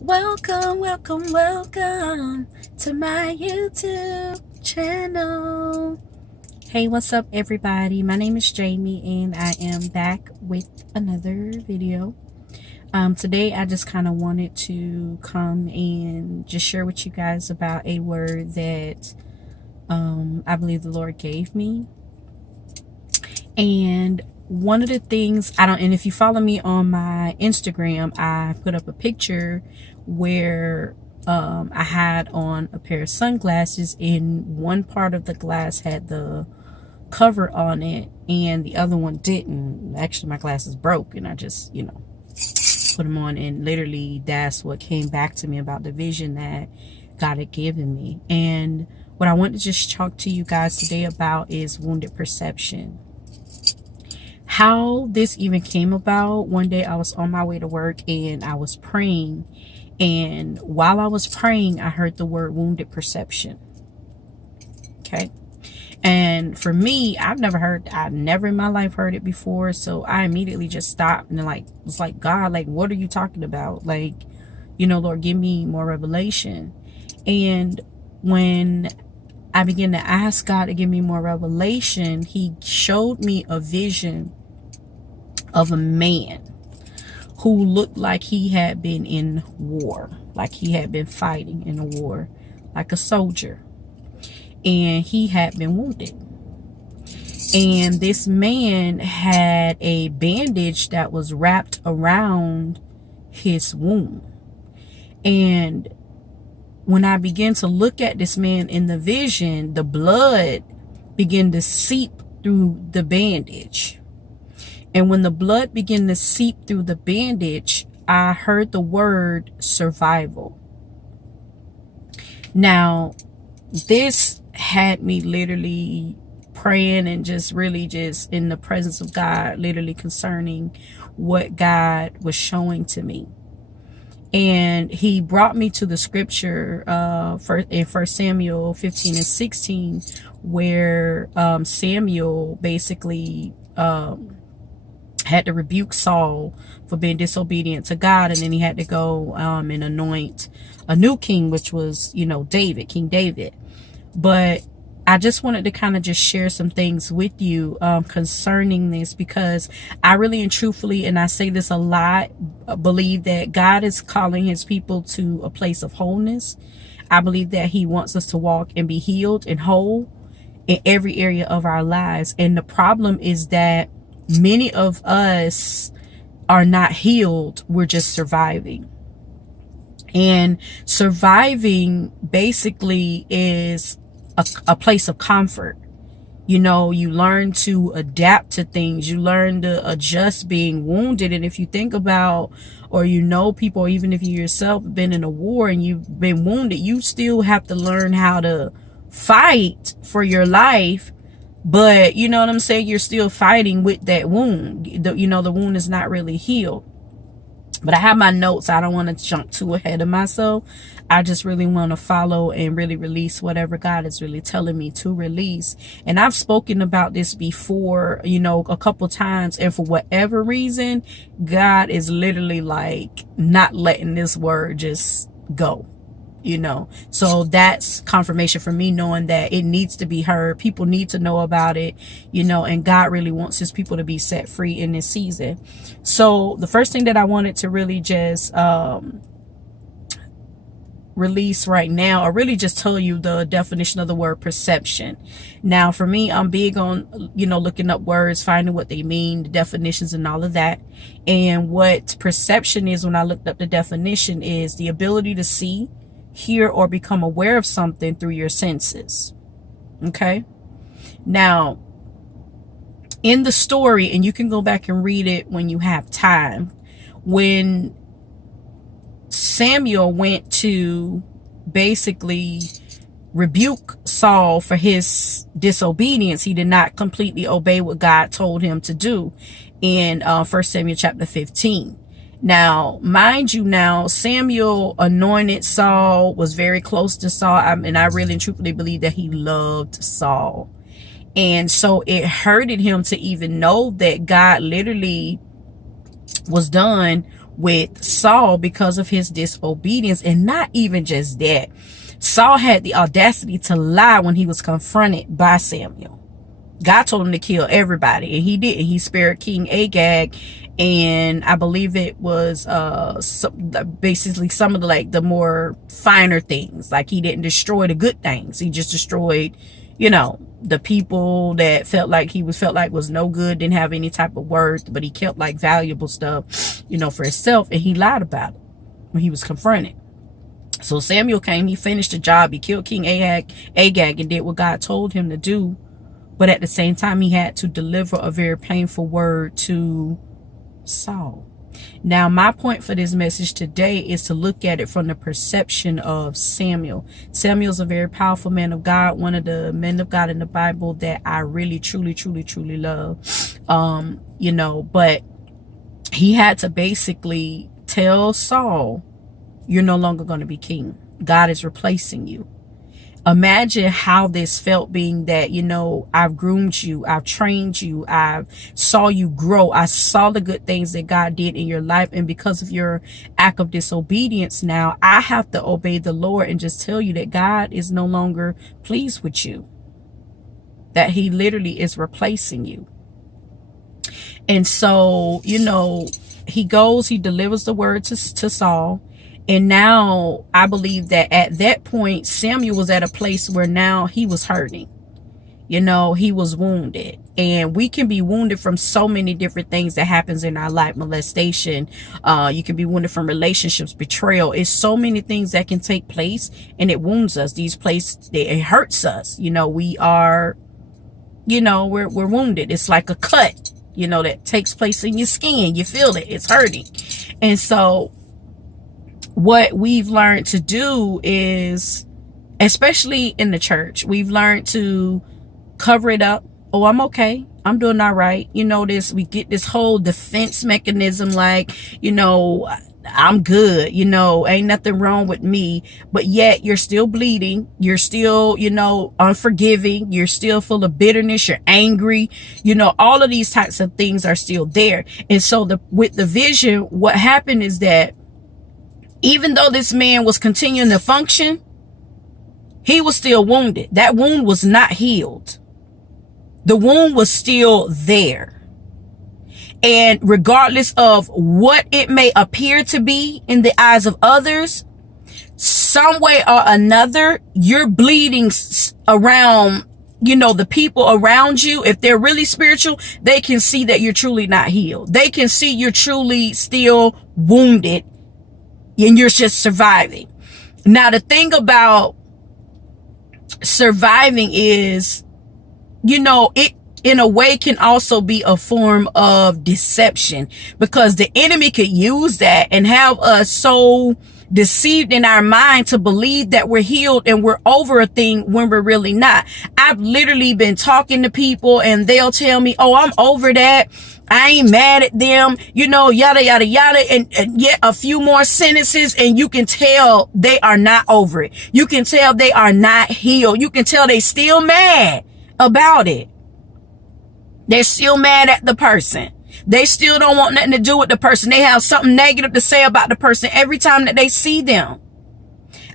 Welcome to my YouTube channel. Hey, what's up, everybody? My name is Jamie, and I am back with another video. Today, I just kind of wanted to come and just share with you guys about a word that I believe the Lord gave me. And one of the things and if you follow me on my Instagram, I put up a picture where I had on a pair of sunglasses, and one part of the glass had the cover on it and the other one didn't. Actually, my glasses broke, and I just, put them on, and literally that's what came back to me about the vision that God had given me. And what I want to just talk to you guys today about is wounded perception. How this even came about: one day I was on my way to work and I was praying, and while I was praying, I heard the word wounded perception. Okay. And for me, I've never in my life heard it before. So I immediately just stopped and was like, God, what are you talking about? Lord, give me more revelation. And when I began to ask God to give me more revelation, he showed me a vision of a man who looked like he had been in war, like he had been fighting in a war, like a soldier, and he had been wounded. And this man had a bandage that was wrapped around his wound. And when I began to look at this man in the vision, the blood began to seep through the bandage. And when the blood began to seep through the bandage, I heard the word survival. Now, this had me literally praying and just really just in the presence of God, literally concerning what God was showing to me. And he brought me to the scripture in 1 Samuel 15 and 16, where Samuel basically had to rebuke Saul for being disobedient to God, and then he had to go and anoint a new king, which was, David, King David. But I just wanted to kind of just share some things with you concerning this, because I really and truthfully, and I say this a lot, believe that God is calling his people to a place of wholeness. I believe that he wants us to walk and be healed and whole in every area of our lives. And the problem is that many of us are not healed. We're just surviving. And surviving basically is a place of comfort. You learn to adapt to things. You learn to adjust being wounded. And if you think about, or people, or even if you yourself have been in a war and you've been wounded, you still have to learn how to fight for your life. But you know what I'm saying? You're still fighting with that wound. The wound is not really healed. But I have my notes. I don't want to jump too ahead of myself. I just really want to follow and really release whatever God is really telling me to release. And I've spoken about this before, a couple times. And for whatever reason, God is literally not letting this word just go. So that's confirmation for me, knowing that it needs to be heard. People need to know about it, and God really wants his people to be set free in this season. So the first thing that I wanted to really just release right now, or really just tell you the definition of the word perception. Now, for me, I'm big on, looking up words, finding what they mean, the definitions and all of that. And what perception is, when I looked up the definition, is the ability to see, hear, or become aware of something through your senses. Okay. Now, in the story, and you can go back and read it when you have time, when Samuel went to basically rebuke Saul for his disobedience, he did not completely obey what God told him to do in 1 Samuel chapter 15. Now, mind you, Samuel anointed Saul, was very close to Saul, and I really and truthfully believe that he loved Saul. And so it hurted him to even know that God literally was done with Saul because of his disobedience. And not even just that, Saul had the audacity to lie when he was confronted by Samuel. God told him to kill everybody, and he didn't. He spared King Agag, and I believe it was basically some of the more finer things. Like, he didn't destroy the good things. He just destroyed, the people that felt like was no good, didn't have any type of worth, but he kept like valuable stuff, for himself, and he lied about it when he was confronted. So Samuel came, he finished the job, he killed King Agag and did what God told him to do. But at the same time, he had to deliver a very painful word to Saul. Now, my point for this message today is to look at it from the perception of Samuel. Samuel's a very powerful man of God, one of the men of God in the Bible that I really, truly, truly, truly love. But he had to basically tell Saul, you're no longer going to be king. God is replacing you. Imagine how this felt, being that, I've groomed you, I've trained you, I saw you grow, I saw the good things that God did in your life, and because of your act of disobedience, now I have to obey the Lord and just tell you that God is no longer pleased with you, that he literally is replacing you. And so, he goes, he delivers the word to Saul. And now I believe that at that point, Samuel was at a place where now he was hurting. He was wounded. And we can be wounded from so many different things that happens in our life. Molestation. You can be wounded from relationships, betrayal. It's so many things that can take place, and it wounds us. It hurts us. We are, we're wounded. It's like a cut, that takes place in your skin. You feel it. It's hurting. And so what we've learned to do is, especially in the church, we've learned to cover it up. Oh, I'm okay. I'm doing all right. We get this whole defense mechanism, like, I'm good, ain't nothing wrong with me. But yet you're still bleeding. You're still, unforgiving. You're still full of bitterness. You're angry. All of these types of things are still there. And so with the vision, what happened is that even though this man was continuing to function, he was still wounded. That wound was not healed. The wound was still there. And regardless of what it may appear to be in the eyes of others, some way or another, you're bleeding around, the people around you. If they're really spiritual, they can see that you're truly not healed. They can see you're truly still wounded, and you're just surviving. Now, the thing about surviving is, it in a way can also be a form of deception, because the enemy could use that and have us so deceived in our mind to believe that we're healed and we're over a thing when we're really not. I've literally been talking to people and they'll tell me, oh, I'm over that. I ain't mad at them, yada, yada, yada. And yet a few more sentences and you can tell they are not over it. You can tell they are not healed. You can tell they still mad about it. They're still mad at the person. They still don't want nothing to do with the person. They have something negative to say about the person every time that they see them.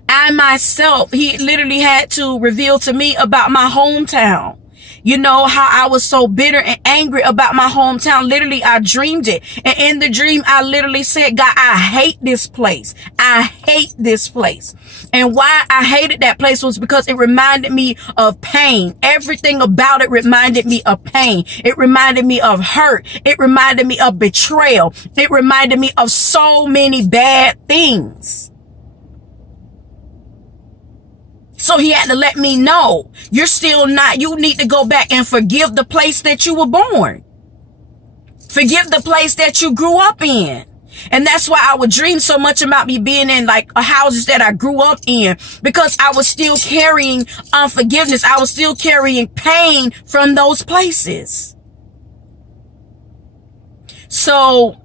I myself, he literally had to reveal to me about my hometown. How I was so bitter and angry about my hometown. Literally, I dreamed it. And in the dream, I literally said, God, I hate this place. I hate this place. And why I hated that place was because it reminded me of pain. Everything about it reminded me of pain. It reminded me of hurt. It reminded me of betrayal. It reminded me of so many bad things. So he had to let me know, you need to go back and forgive the place that you were born. Forgive the place that you grew up in. And that's why I would dream so much about me being in houses that I grew up in, because I was still carrying unforgiveness. I was still carrying pain from those places. So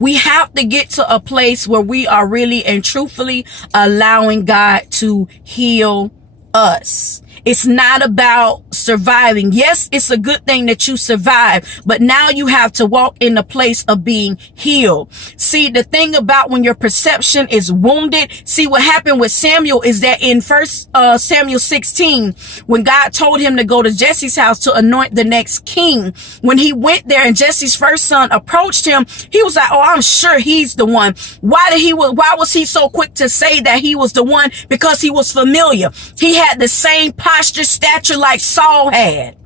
we have to get to a place where we are really and truthfully allowing God to heal us. It's not about surviving. Yes, it's a good thing that you survive, but now you have to walk in the place of being healed. See, the thing about when your perception is wounded, see what happened with Samuel is that in first Samuel 16, when God told him to go to Jesse's house to anoint the next king, when he went there and Jesse's first son approached him, he was like, oh, I'm sure he's the one. Why was he so quick to say that he was the one? Because he was familiar. He had the same posture, stature like Saul had.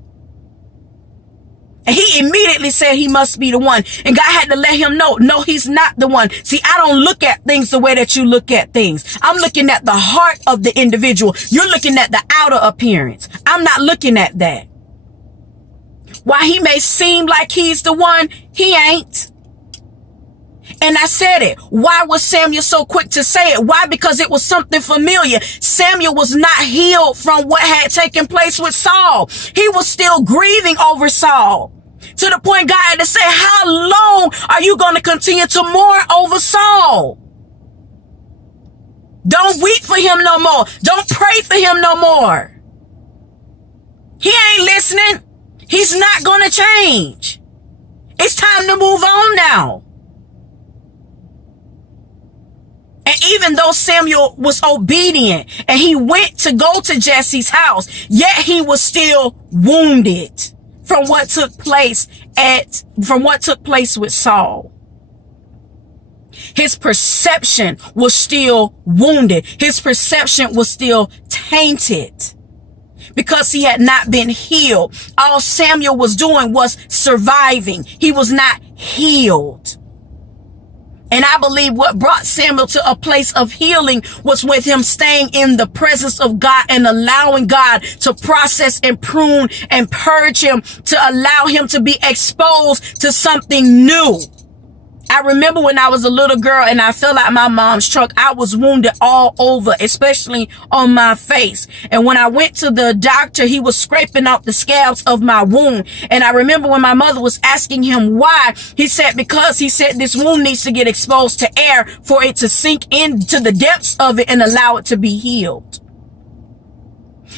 And he immediately said he must be the one. And God had to let him know, no, he's not the one. See, I don't look at things the way that you look at things. I'm looking at the heart of the individual. You're looking at the outer appearance. I'm not looking at that. While he may seem like he's the one, he ain't. And I said it. Why was Samuel so quick to say it? Why? Because it was something familiar. Samuel was not healed from what had taken place with Saul. He was still grieving over Saul. To the point God had to say, how long are you going to continue to mourn over Saul? Don't weep for him no more. Don't pray for him no more. He ain't listening. He's not going to change. It's time to move on now. And even though Samuel was obedient and he went to go to Jesse's house, yet he was still wounded from what took place with Saul. His perception was still wounded. His perception was still tainted because he had not been healed. All Samuel was doing was surviving. He was not healed. And I believe what brought Samuel to a place of healing was with him staying in the presence of God and allowing God to process and prune and purge him, to allow him to be exposed to something new. I remember when I was a little girl and I fell out my mom's truck, I was wounded all over, especially on my face. And when I went to the doctor, he was scraping out the scabs of my wound. And I remember when my mother was asking him why, he said, because he said this wound needs to get exposed to air for it to sink into the depths of it and allow it to be healed.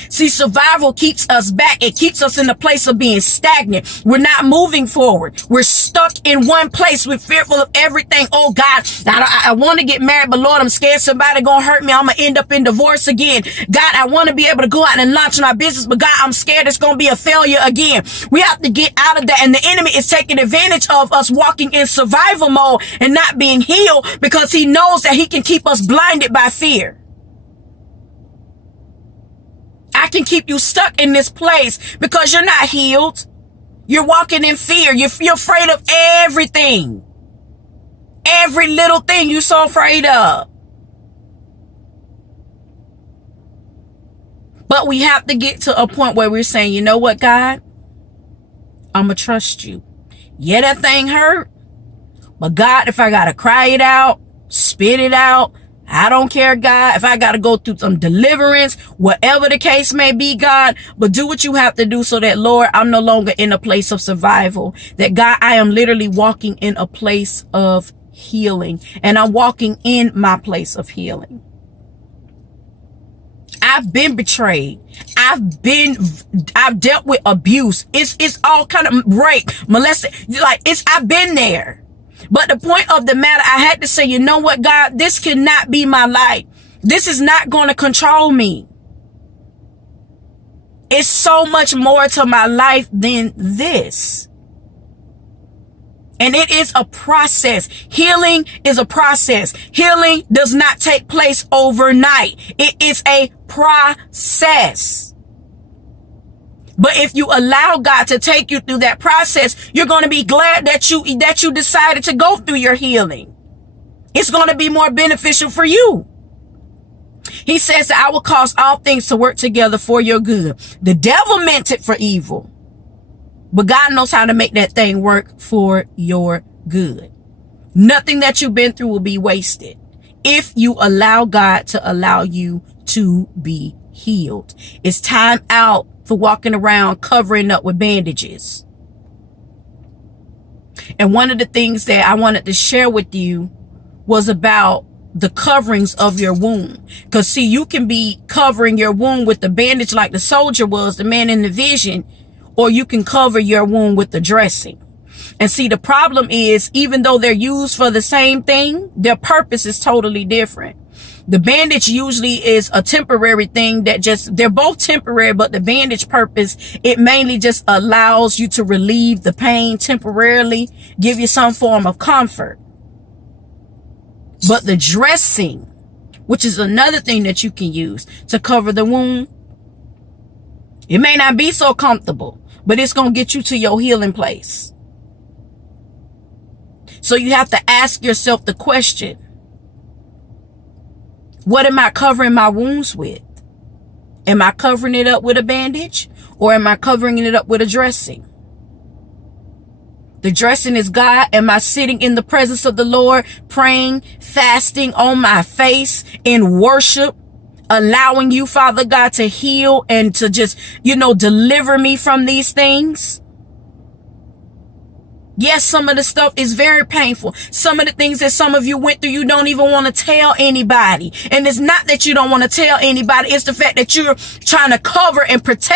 See, survival keeps us back. It keeps us in the place of being stagnant. We're not moving forward. We're stuck in one place. We're fearful of everything. Oh God, I want to get married, but Lord, I'm scared somebody gonna hurt me. I'm gonna end up in divorce again. God, I want to be able to go out and launch my business, but God, I'm scared it's gonna be a failure again. We have to get out of that. And the enemy is taking advantage of us walking in survival mode and not being healed because he knows that he can keep us blinded by fear. I can keep you stuck in this place because you're not healed. You're walking in fear. You're afraid of everything. Every little thing you're so afraid of. But we have to get to a point where we're saying, you know what, God? I'm going to trust you. Yeah, that thing hurt. But God, if I got to cry it out, spit it out, I don't care, God. If I got to go through some deliverance, whatever the case may be, God, but do what you have to do so that, Lord, I'm no longer in a place of survival. That, God, I am literally walking in a place of healing, and I'm walking in my place of healing. I've been betrayed. I've dealt with abuse. It's all kind of rape, molested. I've been there. But the point of the matter, I had to say, you know what, God, this cannot be my life. This is not going to control me. It's so much more to my life than this. And it is a process. Healing is a process. Healing does not take place overnight. It is a process. But if you allow God to take you through that process, you're going to be glad that you decided to go through your healing. It's going to be more beneficial for you. He says that I will cause all things to work together for your good. The devil meant it for evil, but God knows how to make that thing work for your good. Nothing that you've been through will be wasted if you allow God to allow you to be healed. It's time out for walking around covering up with bandages. And one of the things that I wanted to share with you was about the coverings of your wound. Because see, you can be covering your wound with the bandage like the soldier was, the man in the vision, or you can cover your wound with the dressing. And see, the problem is, even though they're used for the same thing, their purpose is totally different. The bandage usually is a temporary thing that they're both temporary, but the bandage purpose, it mainly just allows you to relieve the pain temporarily, give you some form of comfort. But the dressing, which is another thing that you can use to cover the wound, it may not be so comfortable, but it's going to get you to your healing place. So you have to ask yourself the question, what am I covering my wounds with? Am I covering it up with a bandage, or am I covering it up with a dressing? The dressing is God. Am I sitting in the presence of the Lord, praying, fasting on my face in worship, allowing you, Father God, to heal and to just, deliver me from these things? Yes, some of the stuff is very painful. Some of the things that some of you went through, you don't even want to tell anybody. And it's not that you don't want to tell anybody. It's the fact that you're trying to cover and protect